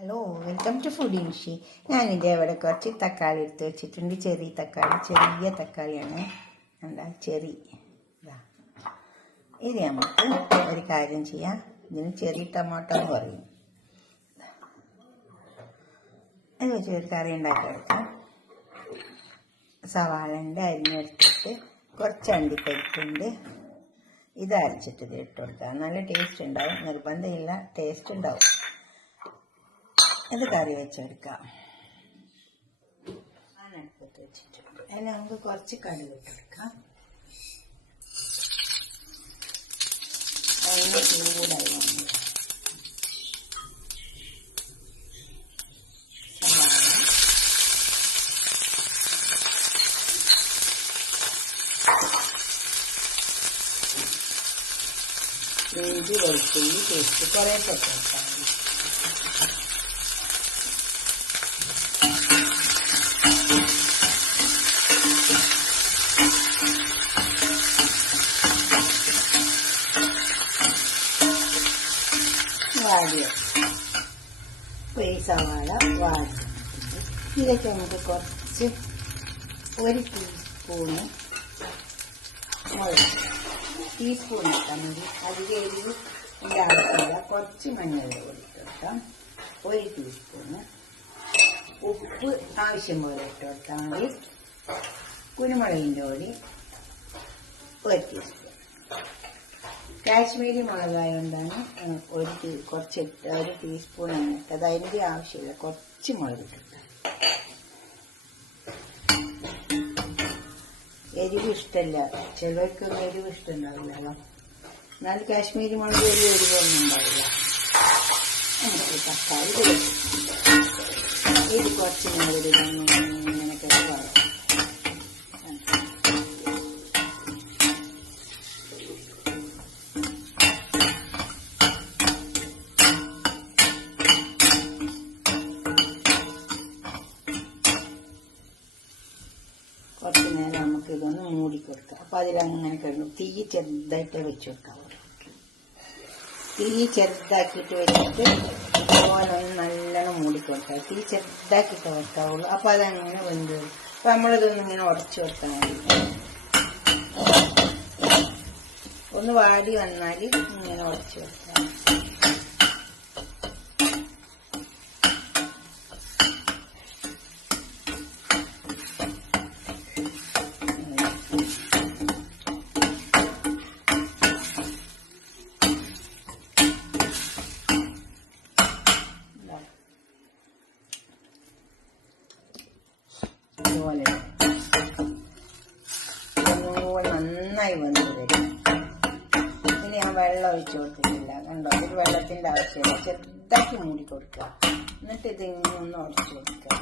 Hello, welcome to food ഇൻഷി. ഞാനിതേ ഇവിടെ കുറച്ച് തക്കാളി എടുത്ത് വെച്ചിട്ടുണ്ട്. ചെറിയ തക്കാളിയാണ്. എന്താ ചെറി ഇതാ. ഇത് നമുക്ക് ഒരു കാര്യം ചെയ്യാം. ഇതിന് ചെറിയ ടൊമാറ്റോ എന്ന് പറയും. അത് വെച്ച് ഒരു കറി ഉണ്ടാക്കിയെടുക്കാം. സവാളൻ്റെ അരിഞ്ഞെടുത്തിട്ട് കുറച്ച് അണ്ടിപ്പരിപ്പുണ്ട്. ഇത് അരച്ചിട്ട് ഇത് ഇട്ട് കൊടുക്കാം. നല്ല ടേസ്റ്റ് ഉണ്ടാവും. നിർബന്ധമില്ല, ടേസ്റ്റ് ഉണ്ടാവും. ഇത് കറി വെച്ചെടുക്കാം. അടുപ്പത്ത് വെച്ചിട്ടുണ്ട്. അതിന് നമുക്ക് കുറച്ച് കടുക് ഇട്ടെടുക്കാം. അതിന് ചൂടായി വന്നു ഇഞ്ചി വെളുത്തുള്ളി പേസ്റ്റ് കുറേ പൊട്ടാം. ഈ സവാള വാടി ഇതിലേക്ക് നമുക്ക് കുറച്ച് 1 ടീസ്പൂണ് മുളക് ടീസ്പൂൺ ഇട്ടാൽ മതി. അധികം എരിവ് ആവശ്യമില്ല. കുറച്ച് മഞ്ഞൾ പൊടി ഇട്ട് കൊടുക്കാം. 1 ടീസ്പൂണ് ഉപ്പ് ആവശ്യം പോലെ ഇട്ട് കൊടുത്താൽ മതി. കുരുമുളകിൻ്റെ പൊടി 1 ടീസ്പൂൺ. കാശ്മീരി മുളകായതുകൊണ്ടാണ് കുറച്ച് 1 ടീസ്പൂണാണ് ഇട്ടത്. അതിൻ്റെ ആവശ്യമില്ല. കുറച്ച് മുളക് ഇട്ടിട്ട്. എരിവ് ഇഷ്ടമല്ല, ചിലർക്കൊന്നും എരിവ് ഇഷ്ടമുണ്ടാവില്ലല്ലോ. എന്നാൽ കാശ്മീരി മുളക് എരിവൊന്നും ഉണ്ടാവില്ല. നമുക്ക് തക്കാളി ഇത് കുറച്ച് മുളക് ഇങ്ങനെയൊക്കെ പറയാം. കുറച്ച് നേരം നമുക്ക് ഇതൊന്ന് മൂടിക്കൊടുക്കാം. അപ്പം അതിലങ്ങനെ കിടന്നു. തീ ചെറുതായിട്ട് വെച്ച് കൊടുക്കാം. തീ ചെറുതാക്കിയിട്ട് വെച്ചിട്ട് ഇതുപോലെ ഒന്ന് നല്ലോണം മൂടിക്കൊടുക്കാം. തീ ചെറുതാക്കിയിട്ട് വെക്കാവുള്ളൂ. അപ്പം അതങ്ങനെ വെന്ത് വരും. അപ്പം നമ്മളിതൊന്നും ഇങ്ങനെ ഉടച്ചു വെക്കാൻ മതി. ഒന്ന് വാടി വന്നാൽ ഇങ്ങനെ ഉടച്ചു വെക്കാം. ഇതുപോലെ നന്നായി വന്ന് വരും. ഇനി ഞാൻ വെള്ളം ഒഴിച്ചു കൊടുത്തിട്ടില്ല. കണ്ടോ, ഇതിൽ വെള്ളത്തിൻ്റെ ആവശ്യമില്ല. ചെറുതാക്കി മൂടി കൊടുക്കുക. എന്നിട്ട് ഇത് ഇങ്ങനെ ഒന്ന് ഉടച്ചു കൊടുക്കുക.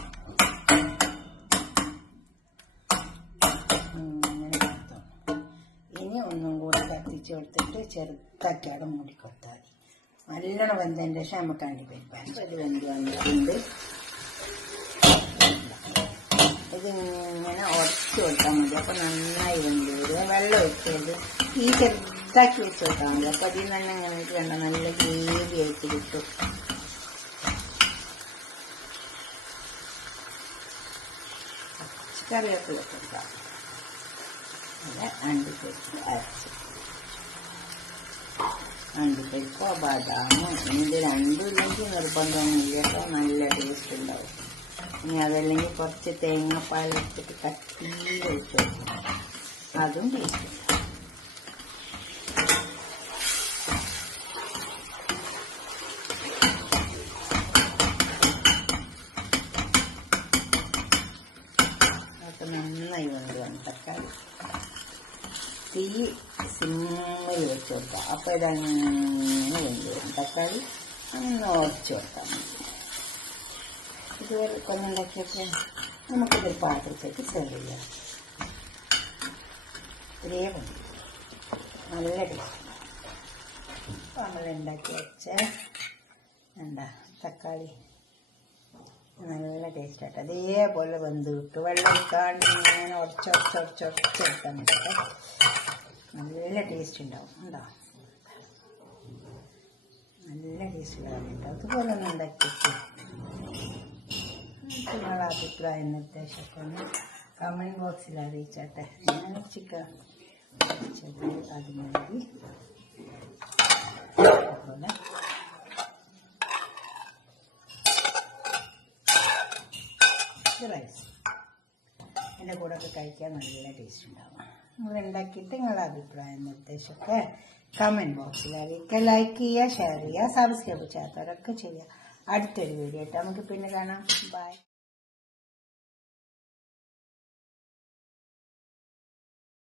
അങ്ങനെ കൊടുത്തോ. ഇനി ഒന്നും കൂടെ കത്തിച്ച് കൊടുത്തിട്ട് ചെറുതാക്കി അവിടെ മൂടി കൊടുത്താൽ മതി. നല്ലോണം വെന്തതിൻ്റെ ശേഷം നമുക്ക് അണ്ടിപ്പരിപ്പാൻ. ഇത് വെന്ത് വന്നിട്ടുണ്ട്. ഇതിങ്ങനെ ഉടച്ചു കൊടുത്താൽ മതി. അപ്പം നന്നായി വെന്ത് വരും. വെള്ളം ഒഴിച്ചത് ഈ ചെറുതാക്കി വെച്ച് കൊടുത്താൽ മതി. അപ്പം അതിൽ തന്നെ ഇങ്ങനെ വേണ്ട നല്ല ഗ്രേവി ആയിട്ട് കിട്ടും. കറിവേപ്പില കൊടുക്കാം. പിന്നെ അണ്ടിപ്പരിപ്പോ ബദാമോ ഇത് രണ്ടും ഇല്ലെങ്കിൽ നിർബന്ധമൊന്നുമില്ല കേട്ടോ. നല്ല ടേസ്റ്റ് ഉണ്ടാവും. ഇനി അതല്ലെങ്കിൽ കുറച്ച് തേങ്ങാപ്പാൽ എടുത്തിട്ട് കട്ടിയിൽ ഒഴിച്ച് കൊടുക്കണം. അതും ടേസ്റ്റ് ഉണ്ട്. അതൊക്കെ നന്നായി വേണം. തക്കാളി തീ സിമ്മിൽ വെച്ച് കൊടുക്കാം. അപ്പോൾ ഇതങ്ങനെ വെന്ത് വരും. തക്കാളി അങ്ങനെ ഉടച്ചു കൊടുക്കാം. ഇതുവരെ കൊണ്ടുണ്ടാക്കിയൊക്കെ നമുക്കിതൊരു പാത്രത്തേക്ക് സെർവ് ചെയ്യാം. ഇത്രയേ മതി. നല്ല ടേസ്റ്റ്. അപ്പോൾ നമ്മൾ ഉണ്ടാക്കി വെച്ച എന്താ തക്കാളി നല്ല ടേസ്റ്റായിട്ട് അതേപോലെ വെന്ത് കിട്ടും. വെള്ളം ഒഴിക്കാണ്ട് ഇങ്ങനെ ഉടച്ചെടുത്താൽ മതി. നല്ല ടേസ്റ്റ് ഉണ്ടാവും. ഉണ്ടോ? നല്ല ടേസ്റ്റ്. ടേസ്റ്റ് ഉണ്ടാകുന്നുണ്ട്. അതുപോലെ ഒന്ന് ഉണ്ടാക്കിയിട്ട് നിങ്ങളുടെ അഭിപ്രായം നിർദ്ദേശമൊക്കെ ഒന്ന് കമൻറ്റ് ബോക്സിൽ അറിയിച്ചാട്ടെ. ഞാൻ ചിക്കൻ പൊരിച്ചത് അതിനുവേണ്ടി അതുപോലെ റൈസ് എൻ്റെ കൂടെ ഒക്കെ കഴിക്കാൻ നല്ല ടേസ്റ്റ് ഉണ്ടാവും. നിങ്ങൾ ഉണ്ടാക്കിയിട്ട് നിങ്ങളുടെ അഭിപ്രായം നിർദ്ദേശമൊക്കെ കമൻറ്റ് ബോക്സിൽ അറിയിക്കുക. ലൈക്ക് ചെയ്യുക, ഷെയർ ചെയ്യുക, സബ്സ്ക്രൈബ് ചെയ്യാത്തവരൊക്കെ ചെയ്യുക. അടുത്തൊരു വീഡിയോ ആയിട്ട് നമുക്ക് പിന്നെ കാണാം. ബൈ.